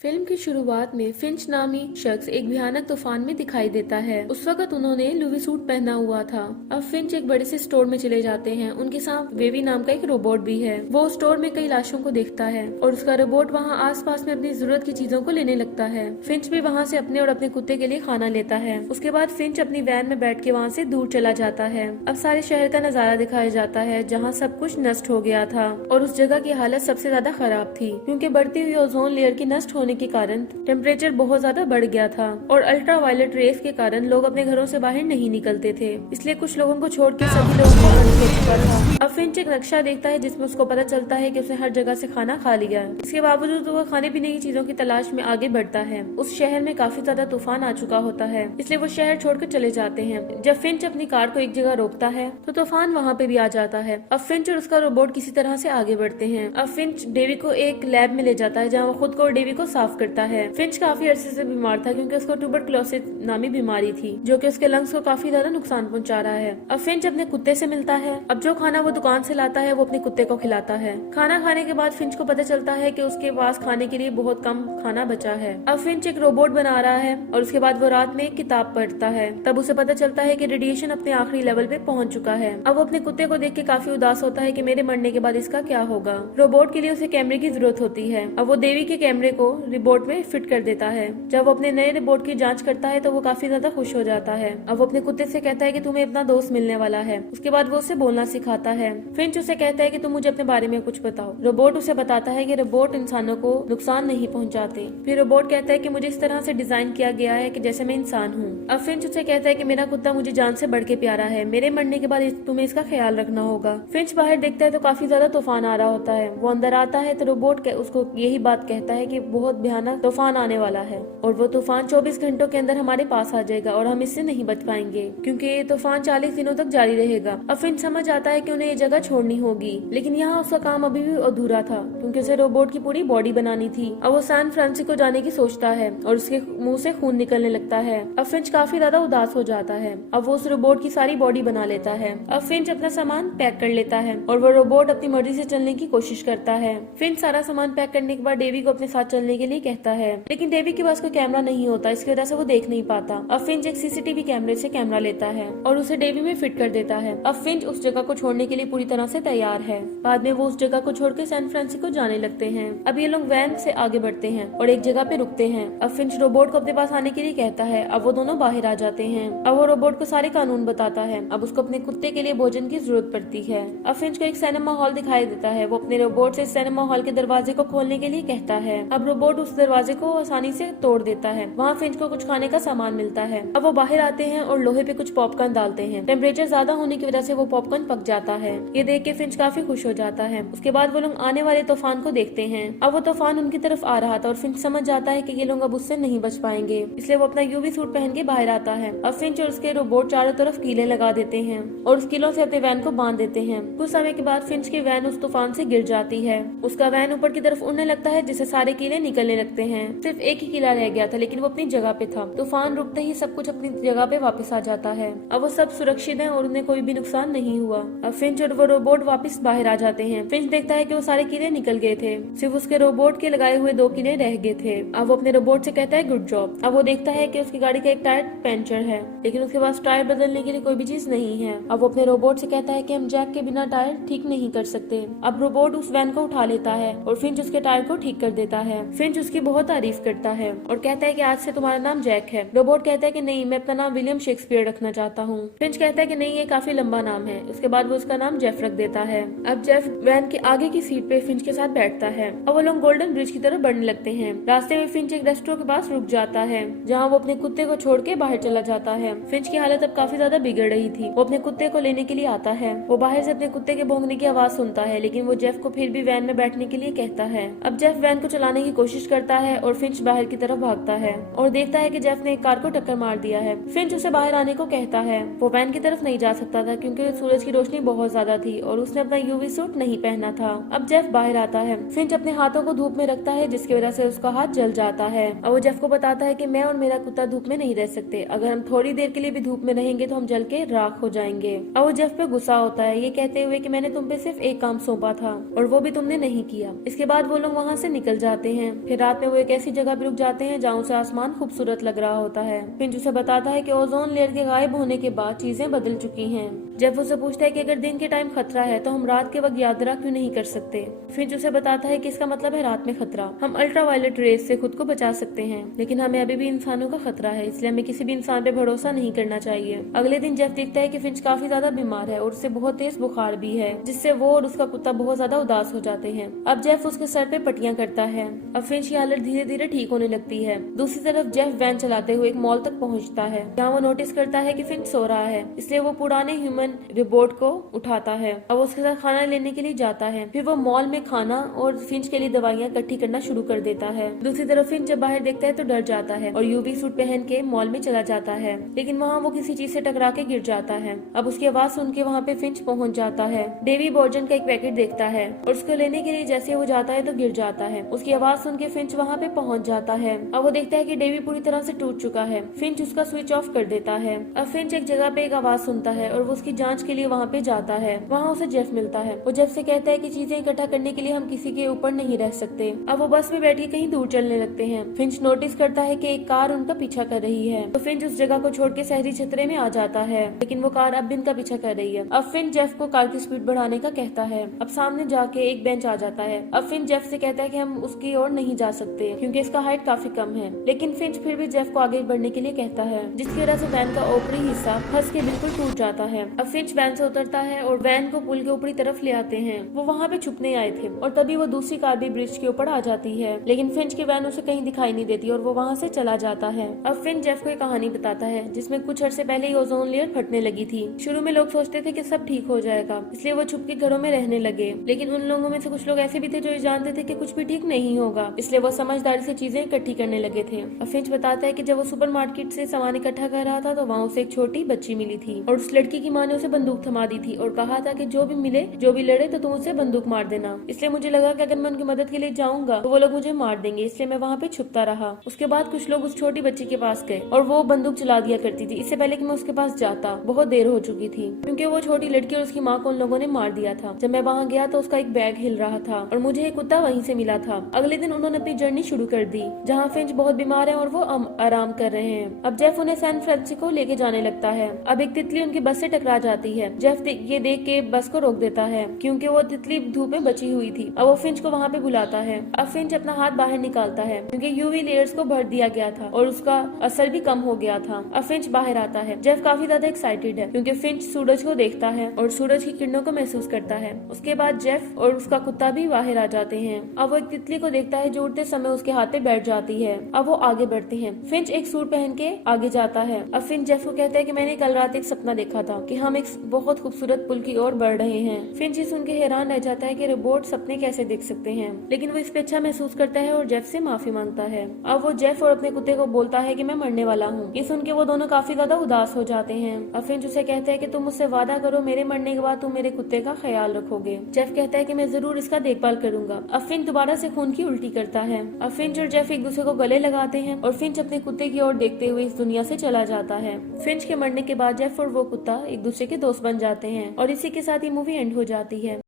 Film की शुरुआत में फिंच नामी शख्स एक भयानक तूफान में दिखाई देता है। उस वक्त उन्होंने लुवी सूट पहना हुआ था। अब फिंच एक बड़े से स्टोर में चले जाते हैं। उनके साथ वेवी नाम का एक रोबोट भी है। वो स्टोर में कई लाशों को देखता है और उसका रोबोट वहाँ आसपास में अपनी जरूरत की चीजों को लेने लगता है। फिंच भी वहाँ से अपने और अपने कुत्ते के लिए खाना लेता है। उसके बाद फिंच अपनी वैन में बैठ के वहाँ से दूर चला जाता है। अब सारे शहर का नजारा दिखाया जाता है जहाँ सब कुछ नष्ट हो गया था और उस जगह की हालत सबसे ज्यादा खराब थी क्योंकि बढ़ती हुई ओजोन लेयर की नष्ट होने के कारण टेम्परेचर बहुत ज्यादा बढ़ गया था और अल्ट्रा वायलेट रेस के कारण लोग अपने घरों से बाहर नहीं निकलते थे। इसलिए कुछ लोगों को छोड़ के सभी लोगों को अंत हो चुका था। अब फिंच एक नक्शा देखता है जिसमें उसको पता चलता है कि उसने हर जगह से खाना खा लिया है। इसके बावजूद वो खाने पीने की चीजों की तलाश में आगे बढ़ता है। उस शहर में काफी ज्यादा तूफान आ चुका होता है, इसलिए वो शहर छोड़कर चले जाते हैं। जब फिंच अपनी कार को एक जगह रोकता है तो तूफान वहाँ पे भी आ जाता है। अब फिंच और उसका रोबोट किसी तरह से आगे बढ़ते हैं। अब फिंच डेवी को एक लैब में ले जाता है जहाँ वो खुद को और डेवी को साफ करता है। फिंच काफी अरसे से बीमार था क्योंकि उसको ट्यूबरक्लोसिस नामी बीमारी थी जो कि उसके लंग्स को काफी ज्यादा नुकसान पहुंचा रहा है। अब फिंच अपने कुत्ते से मिलता है। अब जो खाना वो दुकान से लाता है वो अपने कुत्ते को खिलाता है। खाना खाने के बाद फिंच को पता चलता है कि उसके पास खाने के लिए बहुत कम खाना बचा है। अब फिंच एक रोबोट बना रहा है और उसके बाद वो रात में एक किताब पढ़ता है। तब उसे पता चलता है कि रेडिएशन अपने आखिरी लेवल पे पहुंच चुका है। अब वो अपने कुत्ते को देख के काफी उदास होता है कि मेरे मरने के बाद इसका क्या होगा। रोबोट के लिए उसे कैमरे की जरूरत होती है। अब वो देवी के कैमरे को रोबोट में फिट कर देता है। जब वो अपने नए रोबोट की जांच करता है तो वो काफी ज्यादा खुश हो जाता है। अब वो अपने कुत्ते से कहता है कि तुम्हें अपना दोस्त मिलने वाला है। उसके बाद वो उसे बोलना सिखाता है। फिंच उसे कहता है कि तुम मुझे अपने बारे में कुछ बताओ। रोबोट उसे बताता है कि रोबोट इंसानों को नुकसान नहीं पहुंचाते। फिर रोबोट कहता है कि मुझे इस तरह से डिजाइन किया गया है कि जैसे मैं इंसान हूँ। अब फिंच उसे कहता है कि मेरा कुत्ता मुझे जान से बढ़ के प्यारा है। मेरे मरने के बाद तुम्हें इसका ख्याल रखना होगा। फिंच बाहर देखता है तो काफी ज्यादा तूफान आ रहा होता है। वो अंदर आता है तो रोबोट उसको यही बात कहता है कि बहुत भयानक तूफान आने वाला है और वो तूफान 24 घंटों के अंदर हमारे पास आ जाएगा और हम इससे नहीं बच पाएंगे क्योंकि ये तूफान 40 दिनों तक जारी रहेगा। अब फिंच समझ आता है कि उन्हें ये जगह छोड़नी होगी, लेकिन यहाँ उसका काम अभी भी अधूरा था क्योंकि उसे रोबोट की पूरी बॉडी बनानी थी। अब वो सैन फ्रांसिस्को जाने की सोचता है और उसके मुंह से खून निकलने लगता है। अब फिंच काफी ज्यादा उदास हो जाता है। अब वो उस रोबोट की सारी बॉडी बना लेता है। अब फिंच अपना सामान पैक कर लेता है और वो रोबोट अपनी मर्जी से चलने की कोशिश करता है। फिंच सारा सामान पैक करने के बाद डेवी को अपने साथ चलने के लिए कहता है, लेकिन डेवी के पास कोई कैमरा नहीं होता, इसकी वजह से वो देख नहीं पाता। अब फिंच एक सीसीटीवी कैमरे से कैमरा लेता है और उसे डेवी में फिट कर देता है। अब फिंच उस जगह को छोड़ने के लिए पूरी तरह से तैयार है। बाद में वो उस जगह को छोड़कर सैन फ्रांसिस्को जाने लगते हैं। अब ये लोग वैन से आगे बढ़ते हैं और एक जगह पे रुकते हैं। अब फिंच रोबोट को अपने पास आने के लिए कहता है। अब वो दोनों बाहर आ जाते हैं। अब वो रोबोट को सारे कानून बताता है। अब उसको अपने कुत्ते के लिए भोजन की जरूरत पड़ती है। अब फिंच को एक सिनेमा हॉल दिखाई देता है। वो अपने रोबोट से सिनेमा हॉल के दरवाजे को खोलने के लिए कहता है। अब रोबोट उस दरवाजे को आसानी से तोड़ देता है। वहाँ फिंच को कुछ खाने का सामान मिलता है। अब वो बाहर आते हैं और लोहे पे कुछ पॉपकॉर्न डालते हैं। टेम्परेचर ज्यादा होने की वजह से वो पॉपकॉर्न पक जाता है। ये देख के फिंच काफी खुश हो जाता है। उसके बाद वो लोग आने वाले तूफान को देखते हैं। अब वो तूफान उनकी तरफ आ रहा था और फिंच समझ जाता है कि ये लोग अब उससे नहीं बच पाएंगे, इसलिए वो अपना यूवी सूट पहन के बाहर आता है। अब फिंच और उसके रोबोट चारों तरफ कीले लगा देते हैं और उस कीलों से अपने वैन को बांध देते हैं। कुछ समय के बाद फिंच की वैन उस तूफान से गिर जाती है। उसका वैन ऊपर की तरफ उड़ने लगता है जिससे सारे कीले निकलने लगते हैं। सिर्फ एक ही किला रह गया था लेकिन वो अपनी जगह पे था। तूफान रुकते ही सब कुछ अपनी जगह पे वापस आ जाता है। अब वो सब सुरक्षित हैं और उन्हें कोई भी नुकसान नहीं हुआ। अब फिंच और वो रोबोट वापस बाहर आ जाते हैं। फिंच देखता है कि वो सारे कीड़े निकल गए थे, सिर्फ उसके रोबोट के लगाए हुए 2 कीड़े रह गए थे। अब वो अपने रोबोट से कहता है गुड जॉब। अब वो देखता है कि उसकी गाड़ी का एक टायर पंचर है लेकिन उसके पास टायर बदलने के लिए कोई भी चीज नहीं है। अब वो अपने रोबोट से कहता है कि हम जैक के बिना टायर ठीक नहीं कर सकते। अब रोबोट उस वैन को उठा लेता है और फिंच उसके टायर को ठीक कर देता है। फिंच उसकी बहुत तारीफ करता है और कहता है कि आज से तुम्हारा नाम जैक है। रोबोट कहता है कि नहीं, मैं अपना नाम विलियम शेक्सपियर रखना चाहता हूँ। फिंच कहता है कि नहीं, ये काफी लंबा नाम है। उसके बाद वो उसका नाम जेफ रख देता है। अब जेफ वैन के आगे की सीट पे फिंच के साथ बैठता है। अब वो लोग गोल्डन ब्रिज की तरफ बढ़ने लगते हैं। रास्ते में फिंच एक रेस्टोरेंट के पास रुक जाता है जहाँ वो अपने कुत्ते को छोड़ के बाहर चला जाता है। फिंच की हालत अब काफी ज्यादा बिगड़ रही थी। वो अपने कुत्ते को लेने के लिए आता है। वो बाहर से अपने कुत्ते के भौंकने की आवाज सुनता है लेकिन वो जेफ को फिर भी वैन में बैठने के लिए कहता है। अब जेफ वैन को चलाने की कोशिश करता है और फिंच बाहर की तरफ भागता है और देखता है कि जेफ ने एक कार को टक्कर मार दिया है। फिंच उसे बाहर आने को कहता है। वो वैन की तरफ नहीं जा सकता था क्योंकि सूरज की रोशनी बहुत ज्यादा थी और उसने अपना यूवी सूट नहीं पहना था। अब जेफ बाहर आता है। फिंच अपने हाथों को धूप में रखता है जिसकी वजह से उसका हाथ जल जाता है। अब वो जेफ को बताता है कि मैं और मेरा कुत्ता धूप में नहीं रह सकते। अगर हम थोड़ी देर के लिए भी धूप में रहेंगे तो हम जल के राख हो जाएंगे। अब वो जेफ पे गुस्सा होता है ये कहते हुए कि मैंने तुम पे सिर्फ एक काम सौंपा था और वो भी तुमने नहीं किया। इसके बाद वो लोग वहाँ से निकल जाते हैं। फिर रात में वो एक ऐसी जगह पे रुक जाते हैं जहाँ उसे आसमान खूबसूरत लग रहा होता है। फिंच उसे बताता है कि ओजोन लेयर के गायब होने के बाद चीजें बदल चुकी हैं। जेफ उसे पूछता है कि अगर दिन के टाइम खतरा है तो हम रात के वक्त यात्रा क्यों नहीं कर सकते। फिंच उसे बताता है कि इसका मतलब है रात में खतरा, हम अल्ट्रावायलेट रेज से खुद को बचा सकते हैं, लेकिन हमें अभी भी इंसानों का खतरा है, इसलिए हमें किसी भी इंसान पे भरोसा नहीं करना चाहिए। अगले दिन जेफ देखता है कि फिंच काफी ज्यादा बीमार है और उससे बहुत तेज बुखार भी है, जिससे वो और उसका कुत्ता बहुत ज्यादा उदास हो जाते हैं। अब जेफ उसके सर पे पट्टियां करता है। अब फिंच की हालत धीरे धीरे ठीक होने लगती है। दूसरी तरफ जेफ वैन चलाते हुए एक मॉल तक पहुंचता है, जहाँ वो नोटिस करता है कि फिंच सो रहा है, इसलिए वो पुराने ह्यूमन रोबोट को उठाता है और उसके साथ खाना लेने के लिए जाता है। फिर वो मॉल में खाना और फिंच के लिए दवाइयाँ इकट्ठी करना शुरू कर देता है। दूसरी तरफ फिंच जब बाहर देखता है तो डर जाता है और यूवी सूट पहन के मॉल में चला जाता है, लेकिन वहाँ वो किसी चीज से टकरा के गिर जाता है। अब उसकी आवाज सुन के वहाँ पे फिंच पहुंच जाता है। डेवी बोर्जन का एक पैकेट देखता है और उसको लेने के लिए जैसे वो जाता है तो गिर जाता है। उसकी आवाज सुन के फिंच वहाँ पे पहुंच जाता है। अब वो देखता है कि डेवी पूरी तरह से टूट चुका है। फिंच उसका स्विच ऑफ कर देता है। अब फिंच एक जगह पे एक आवाज सुनता है और वो उसकी जांच के लिए वहाँ पे जाता है। वहाँ उसे जेफ मिलता है। वो जेफ से कहता है कि चीजें इकट्ठा करने के लिए हम किसी के ऊपर नहीं रह सकते। अब वो बस में बैठ के कहीं दूर चलने लगते हैं। फिंच नोटिस करता है कि एक कार उनका पीछा कर रही है, तो फिंच उस जगह को छोड़ के शहरी क्षेत्र में आ जाता है, लेकिन वो कार अब भी इनका पीछा कर रही है। अब फिंच जेफ को कार की स्पीड बढ़ाने का कहता है। अब सामने जाके एक बेंच आ जाता है। अब फिंच जेफ से कहता है कि हम उसकी ओर नहीं जा सकते क्योंकि इसका हाइट काफी कम है, लेकिन फिंच फिर भी जेफ को आगे बढ़ने के लिए कहता है, जिसकी वजह से वैन का ऊपरी हिस्सा फंस के बिल्कुल टूट जाता है। अब फिंच वैन से उतरता है और वैन को पुल के ऊपरी तरफ ले आते हैं। वो वहाँ पे छुपने आए थे और तभी वो दूसरी कार भी ब्रिज के ऊपर आ जाती है, लेकिन फिंच की वैन उसे कहीं दिखाई नहीं देती और वो वहाँ से चला जाता है। अब फिंच जेफ को एक कहानी बताता है जिसमें कुछ अर्से पहले ही ओजोन लेयर फटने लगी थी। शुरू में लोग सोचते थे कि सब ठीक हो जाएगा, इसलिए वो छुप के घरों में रहने लगे, लेकिन उन लोगों में से कुछ लोग ऐसे भी थे जो ये जानते थे कि कुछ भी ठीक नहीं होगा, इसलिए वो समझदारी से चीजें इकट्ठी करने लगे थे। अब फिंच बताता है कि जब वो सुपरमार्केट से सामान इकट्ठा कर रहा था तो वहाँ उसे एक छोटी बच्ची मिली थी और उस लड़की की माँ ने उसे बंदूक थमा दी थी और कहा था कि जो भी मिले, जो भी लड़े तो तुम उसे बंदूक मार देना। इसलिए मुझे लगा कि अगर मैं उनकी मदद के लिए जाऊंगा तो वो लोग मुझे मार देंगे, इसलिए मैं वहाँ पे छुपता रहा। उसके बाद कुछ लोग उस छोटी बच्ची के पास गए और वो बंदूक चला दिया करती थी। इससे पहले कि मैं उसके पास जाता बहुत देर हो चुकी थी, क्योंकि वो छोटी लड़की और उसकी माँ को उन लोगों ने मार दिया था। जब मैं वहाँ गया तो उसका एक बैग हिल रहा था और मुझे एक कुत्ता वहीं से मिला था। अगले दिन उन्होंने अपनी जर्नी शुरू कर दी, जहाँ फिंच बहुत बीमार है और वो आराम कर रहे हैं। अब जेफ उन्हें सैन फ्रांसिस्को लेके जाने लगता है। अब एक तितली उनकी बस से टकरा जाती है। जेफ ये देख के बस को रोक देता है क्योंकि वो तितली धूप में बची हुई थी। अब वो फिंच को वहाँ पे बुलाता है। अब फिंच अपना हाथ बाहर निकालता है क्योंकि यूवी लेयर्स को भर दिया गया था और उसका असर भी कम हो गया था। अब फिंच बाहर आता है। जेफ काफी ज्यादा एक्साइटेड है क्योंकि फिंच सूरज को देखता है और सूरज की किरणों को महसूस करता है। उसके बाद जेफ और उसका कुत्ता भी बाहर आ जाते हैं। अब वो एक तितली को देखता है जो उड़ते समय उसके हाथ पे बैठ जाती है। अब वो आगे बढ़ते हैं। फिंच एक सूट पहन के आगे जाता है। अब फिंच जेफ को कहता है कि मैंने कल रात एक सपना देखा था कि हम एक बहुत खूबसूरत पुल की ओर बढ़ रहे हैं। फिंच ये सुन के हैरान रह जाता है कि रोबोट सपने कैसे देख सकते हैं, लेकिन वो इस पे अच्छा महसूस करता है और जेफ से माफी मांगता है। अब वो जेफ और अपने कुत्ते को बोलता है कि मैं मरने वाला हूँ। ये सुन के वो दोनों काफी ज्यादा उदास हो जाते हैं। अब फिंच उसे कहता है कि तुम मुझसे वादा करो मेरे मरने के बाद तुम मेरे कुत्ते का ख्याल रखोगे। जेफ कहता है कि मैं जरूर इसका देखभाल करूंगा। अब फिंच दोबारा से खून की उल्टी करता है। अब फिंच और जेफ एक दूसरे को गले लगाते हैं और फिंच अपने कुत्ते की ओर देखते हुए इस दुनिया से चला जाता है। फिंच के मरने के बाद जेफ और वो कुत्ता एक दूसरे के दोस्त बन जाते हैं और इसी के साथ ये मूवी एंड हो जाती है।